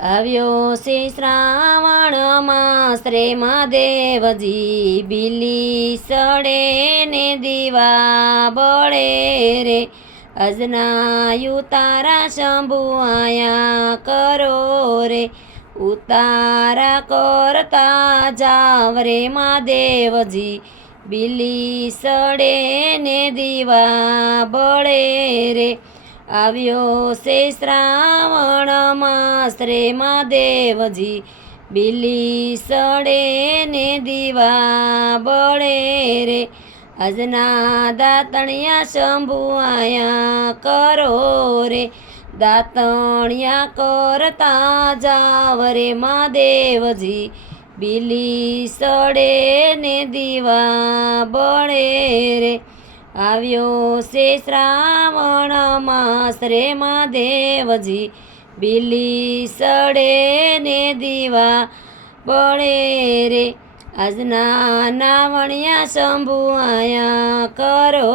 આવ્યો છે શ્રાવણ માસ રે મહાદેવજી, બીલી સડે ને દીવા બળે રે, અજનાયું તારા શંભુ આયા કરો રે, ઉતારા કરતા જાવ રે મહાદેવજી, બીલી સડે ને દીવા બળે રે, આવ્યો છે શ્રાવણ માસ રે મહાદેવજી, બીલી સડે ને દીવા બળે રે, આજના દાતણિયા શંભુ આયા કરો રે, દાતણિયા કરતા જાવ રે મહાદેવજી, બીલી સડે ને દીવા બળે રે, આવ્યો છે શ્રાવણ માસ રે મહાદેવજી, બીલી સડે ને દીવા બળે રે, આજના નાવણિયા શંભુ આયા કરો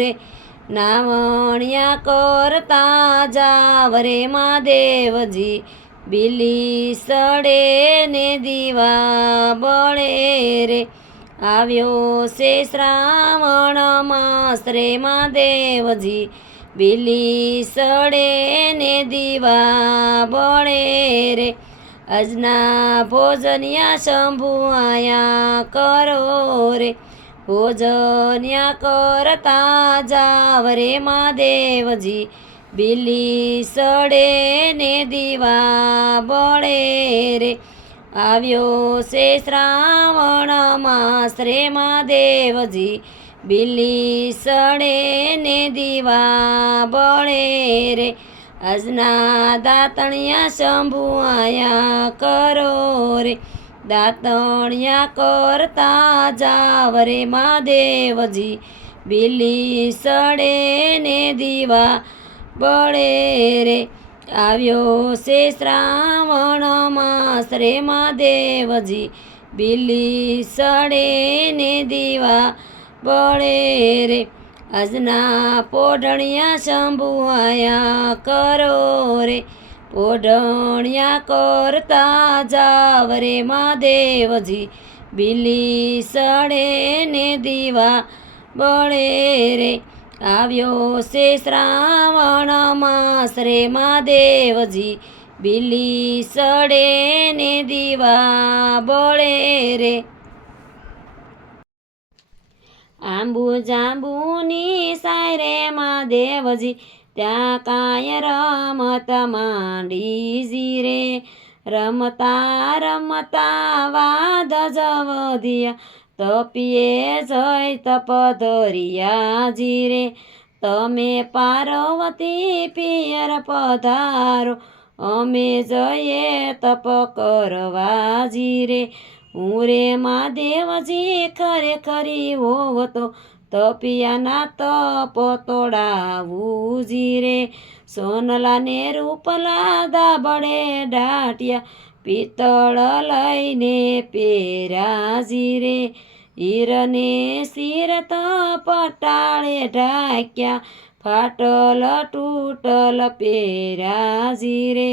રે, નાવણિયા કરતા જાવ રે મહાદેવજી, બીલી સડે ને દીવા બળે રે, આવ્યો છે શ્રાવણ માસ રે મહાદેવજી, બીલી સડે ને દીવા બળે રે, આજના ભોજનિયા શંભુ આયા કરો રે, ભોજનિયા કરતા જાવ રે મહાદેવજી, બીલી સડે ને દીવા બળે રે, આવ્યો છે શ્રાવણ માસ રે મહાદેવજી, બીલી સડે ને દીવા બળે રે, આજના દાતણિયા શંભુ આયા કરો રે, દાતણિયા કરતા જાવ રે મહાદેવજી, બીલી સડે ને દીવા બળે રે, આવ્યો છે શ્રાવણ માસ રે મહાદેવજી, બીલી સડે ને દીવા બળે રે, આજના પોઢણિયા શંભુ આયા કરો રે, પોઢણિયા કરતા જાવ રે મહાદેવજી, બીલી સડે ને દીવા બળે રે, આવ્યો છે શ્રાવણ માસ રે મહાદેવજી, બીલી સડે ને દીવા બળે રે, આંબુ જાંબુની સાય રે મહાદેવજી, ત્યાં કાંય રમત માંડીજી રે, રમતા રમતા વાદ જવધિયા, તપીએ જય તપધરિયાજી રે, તમે પાર્વતી પિયર પધારો, અમે જઈએ તપ કરવાજી રે, હું રે મહાદેવજી ખરેખરી હોવ તો, તપિયાના તપ તોડાવું જી રે, સોનલા ને રૂપલા દાબડે ડાટિયા, પિત્તળ લઈને પેરાજી રે, હીરને શિર પટાળે ઢાક્યા, ફાટલ તૂટલ પેરાજી રે,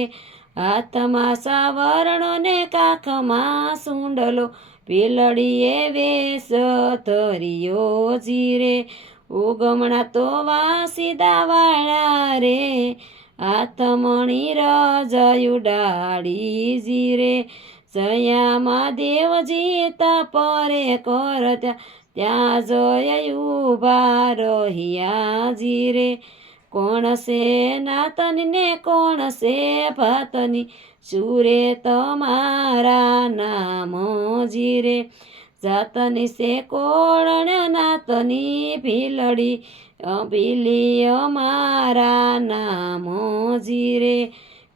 હાથમાં સાવરણો ને કાખમાં સુંડલો, પીલડીએ વેશ ધર્યો જી રે, ઉગમણા તો વાસીદા વાળા રે, હાથમણી રજયું ડાળી જી રે, જયા મહાદેવજી તપરે કરતા, ત્યાં જોયું ઉભા રહ્યા જી રે, કોણ છે નાતની ને કોણ છે ભાતની, સુરે તમારા નામ જી રે, જાતની છે કોણ નાતની ભીલડી, ભીલી અમારા નામ જી રે,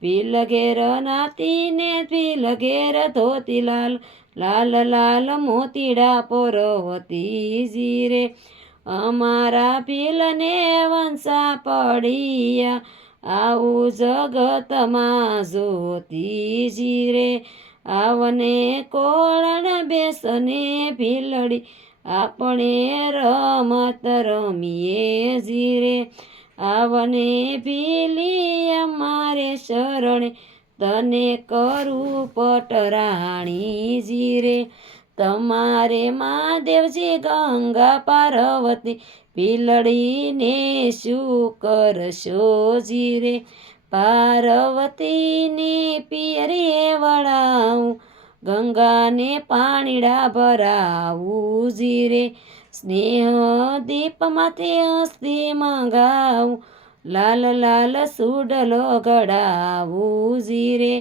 ભીલ ઘેર નાતી ને ભીલ ઘેર ધોતી લાલ, લાલ લાલ મોતીડા પરોવતી જી રે, અમારા ભીલને વંશા પડિયા, આવું જગતમાં જોતીજી રે, આવને કોળણ બેસને ભીલડી, આપણે રમત રમીએ જી રે, આવને ભીલી અમારે શરણે, તને કરું પટરાણીજી રે. તમારે મહાદેવજી ગંગા પાર્વતી પીલડીને શું કરશો જી રે. પાર્વતીની પિયરીએ વળાવું, ગંગાને પાણીડા ભરાવું જી રે. સ્નેહ દીપમાંથી હસ્તી મંગાવું, લાલ લાલ સુડલો ઘડાવું જી રે.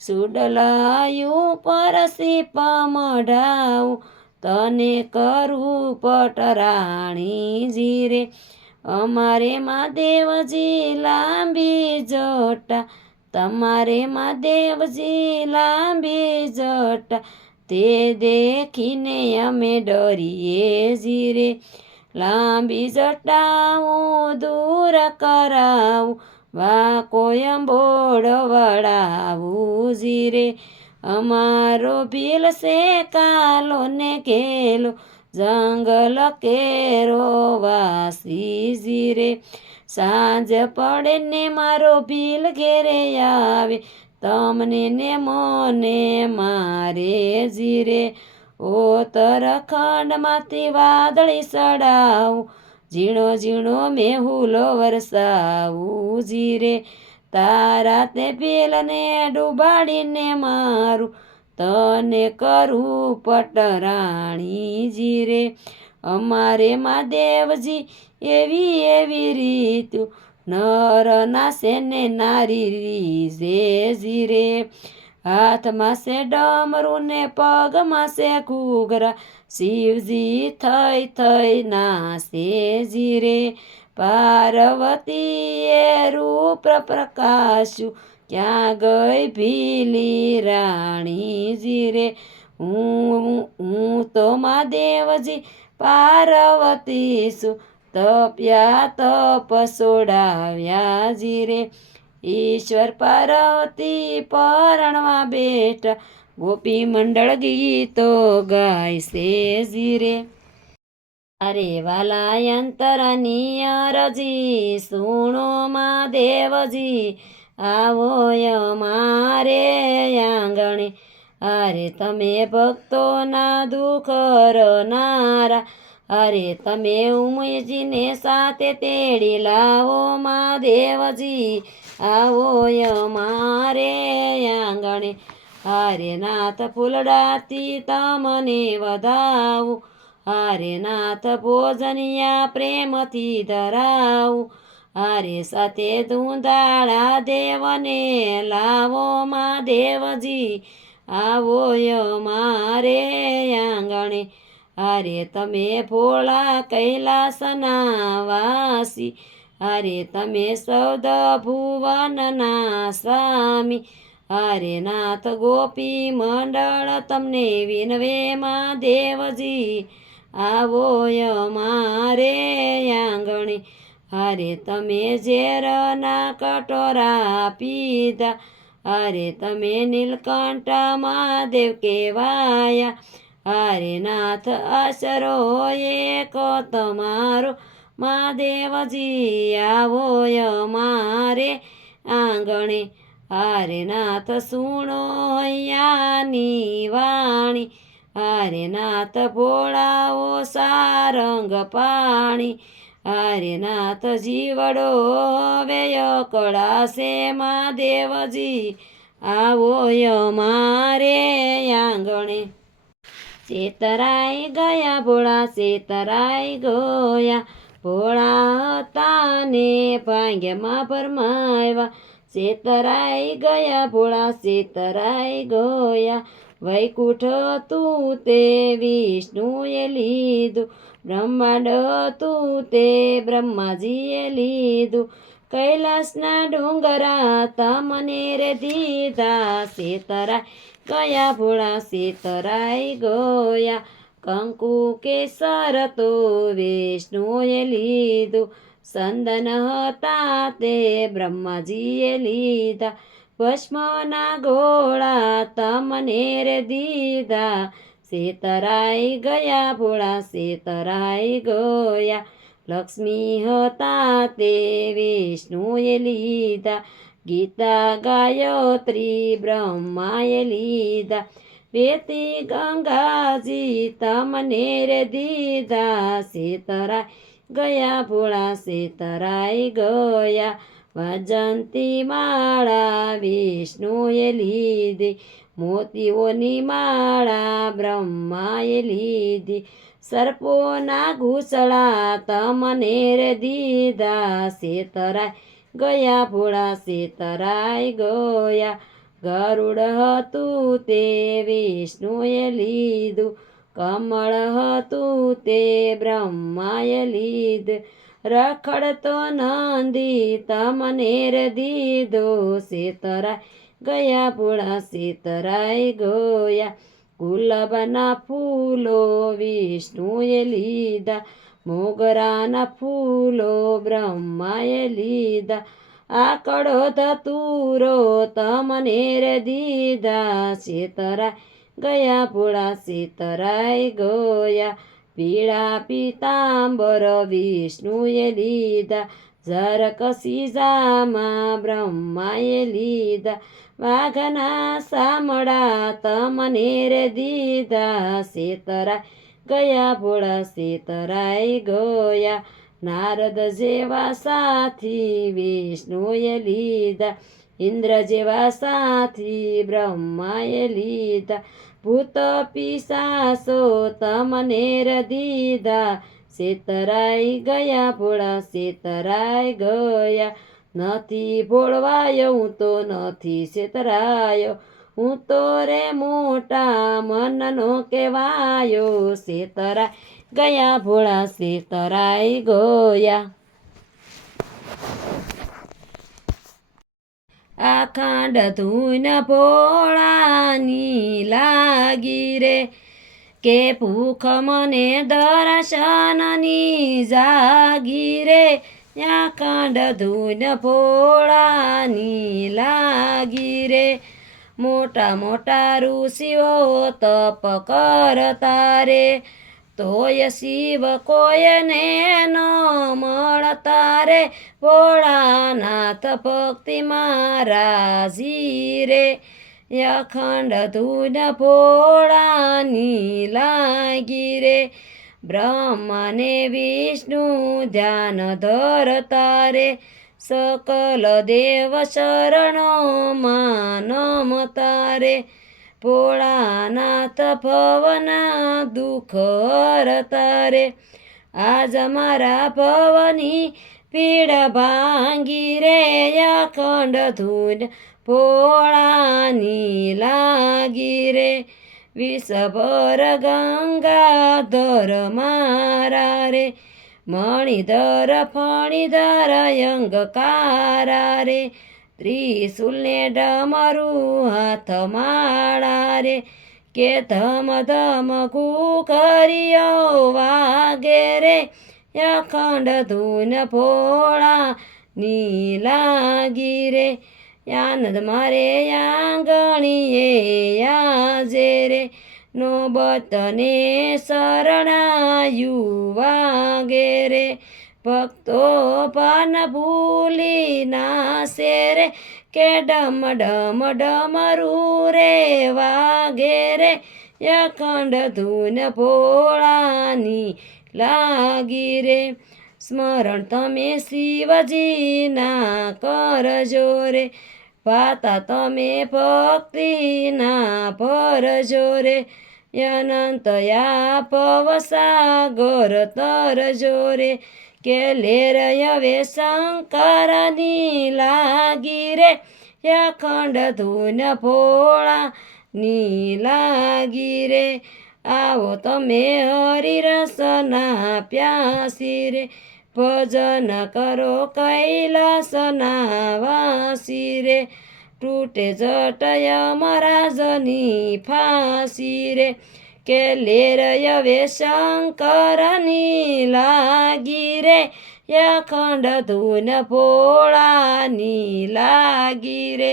સુડલાયું પરસી મઢાવું, તને કરું પટરાણીજી રે. અમારે મહાદેવજી લાંબી જટા, તમારે મહાદેવજી લાંબી જટા, તે દેખીને અમે ડરીએ જી રે. લાંબી જટા હું દૂર કરાવું, વાંકો અંબોડ વળાવું જી રે. અમારો ભીલ સે કાલો ને ઘેલો, જંગલ કેરો વાસી જી રે. સાંજ પડે ને મારો ભીલ ઘેરે આવે, તમને ને મને મારે જી રે. ઉત્તરાખંડમાંથી વાદળી ચડાવું, ઝીણો ઝીણો મેહુલો વરસાવું જી રે. તારા તે ભીલને ડૂબાડીને મારું, તને કરું પટરાણીજી રે. અમારે મહાદેવજી એવી એવી રીતું, નર નાસે ને નારી રીઝે જી રે. હાથમાં છે ડમરું ને પગમાં છે ઘૂઘરા, શિવજી થઈ થઈ નાસે જી રે. પાર્વતીએ રૂપ પ્રકાશ્યું, ક્યાં ગઈ ભીલી રાણીજી રે. હું તો મહાદેવજી પાર્વતી છું, તપ્યા તપ સોડાવ્યા જી રે. ઈશ્વર પાર્વતી પરણવા બેઠા, ગોપી મંડળ ગીતો ગાય છે જી રે. અરે વાલા અંતરની અરજી સુણો મહાદેવજી, આવો અમારે આંગણે. અરે તમે ભક્તોના દુઃખ હરનારા, અરે તમે ઉમયજીને સાથે તેડી લાવો મહાદેવજી, આવો અમારે આંગણે. અરે નાથ ફૂલડાથી તમને વધાવું, અરે નાથ ભોજનિયા પ્રેમથી ધરાવું, અરે સાથે ધૂંધાળા દેવને લાવો મહાદેવજી, આવો અમારે આંગણે. અરે તમે ભોળા કૈલાસના વાસી, અરે તમે સૌદ ભુવનના સ્વામી, અરે નાથ ગોપી મંડળ તમને વિનવે મહાદેવજી, આવો અમારે આંગણે. અરે તમે ઝેરના કટોરા પીધા, અરે તમે નીલકંઠ મહાદેવ કહેવાયા, અરે નાથ આશરો એક તમારો મહાદેવજી, આવો અમારે આંગણે. અરે નાથ સુણો અહીંયાની વાણી, અરે નાથ ભોળાઓ સારંગ પાણી, અરે નાથ જીવડો વેય કળાશે મહાદેવજી, આવો અમારે આંગણે. ચેતરાઈ ગયા ભોળા ચેતરાઈ ગયા, ભોળા હતા ને ભાંગ્યમાં ભરમાવ્યા. ચેતરાઈ ગયા ભોળા ચેતરાઈ ગયા, વૈકુંઠ તું તે વિષ્ણુએ લીધું, બ્રહ્માંડ તું તે બ્રહ્માજીએ લીધું, કૈલાસના ડુંગરા તમને રે દીધા. ચેતરાઈ ગયા ભોળા ચેતરાઈ ગયા, કંકુ કેસર તો વિષ્ણુએ લીધું, ચંદન હતા તે બ્રહ્માજીએ લીધા, ભસ્મના ગોળા તમને રે દીધા. ચેતરાઈ ગયા ભોળા ચેતરાઈ ગયા, લક્ષ્મી હતા તે વિષ્ણુએ લીધા, ગીતા ગાયત્રી બ્રહ્માએ લીધા, રેતી ગંગાજી તમને રે દીધા, સેતરાય ગયા ભોળા સેતરાય ગયા, વજંતી માળા વિષ્ણુએ લીધી, મોતીઓની માળા બ્રહ્માએ લીધી, સર્પોના ઘૂસળા તમને રે દીધા, સેતરાય ગયા ભોળા સેતરાય ગયા, ગરુડ હતું તે વિષ્ણુએ લીધું, કમળ હતું તે બ્રહ્માએ લીધું, રખડતો નંદી તમને રે દીધો, સેતરાય ગયા ભોળા સેતરાય ગયા, ગુલાબના ફૂલો વિષ્ણુએ લીધા, મોગરાના ફૂલો બ્રહ્માએ લીધા, આકડો ધતુરો તમને રે દીધા, સેતરાય ગયા ભોળા સેતરાય ગયા, પીળા પીતાંબર વિષ્ણુએ લીધા, ઝરકસીજામાં બ્રહ્માએ લીધા, વાઘના સામડા તમને રે દીધા, સેતરાય ગયા ભોળા સેતરાય ગયા, નારદ જેવા સાથી વિષ્ણુએ લીધા, ઇન્દ્ર જેવા સાથી બ્રહ્માએ લીધા, ભૂત પિશાચો તમને રે દીધા, સેતરાય ગયા ભોળા સેતરાય ગયા, નથી ભોળવાયો હું તો નથી સેતરાયો, હું તો રે મોટા મનનો કહેવાયો, સેતરાય ગયા ભોળા સેતરાય ગયા. આખાંડ ધૂન ભોળાની લાગી રે, કે ભૂખ મને દર્શનની જાગી રે, આખાંડ ધૂન ભોળાની લાગી રે, મોટા મોટા ઋષિઓ તપ કરતા રે, તોય શિવ કોઈને ન મળતા રે, ભોળાનાથ ભક્તિ મહારાજી રે, અખંડ ધૂન ભોળાની લાગી રે, બ્રહ્મને વિષ્ણુ ધ્યાન ધરતા રે, સકલ દેવ શરણોમાં નમતા રે, ભોળાનાથ ભવના દુઃખ હરતા રે, આજ મારા ભવની પીડ ભાંગી રે, અખંડ ધૂન ભોળાની લાગી રે, વિષભર ગંગાધર મારા રે, મણિધર ફણિધર અંગકારા રે, ત્રિશુલને ડમરું હાથ માળા રે, કે ધમ ધમ ઘૂઘરીઓ વાગે રે, અખંડ ધૂન ભોળાની લાગી રે, આનંદ મારે આંગણીએ આજે રે, નોબતને શરણાયું વાગે રે, ભક્તો ભાન ભૂલી નાશે રે, કે ડમ ડમ ડમરું રે વાગે રે, અખંડ ધૂન ભોળાની લાગી રે, સ્મરણ તમે શિવજીના કરજો રે, ભાતા તમે ભક્તિના ભરજો રે, અનંત ભવસાગર તરજો રે, કે લેર હવે શંકરની લાગી રે, અખંડ ધૂન ભોળાની લાગી રે, આવો તમે હરિરસના પ્યાસી રે, ભજન કરો કૈલાસના વાસી રે, તૂટે જટય મહારાજની ફાંસી રે, કે લેર હવે શંકરની લાગી રે, અખંડ ધૂન ભોળાની લાગી રે.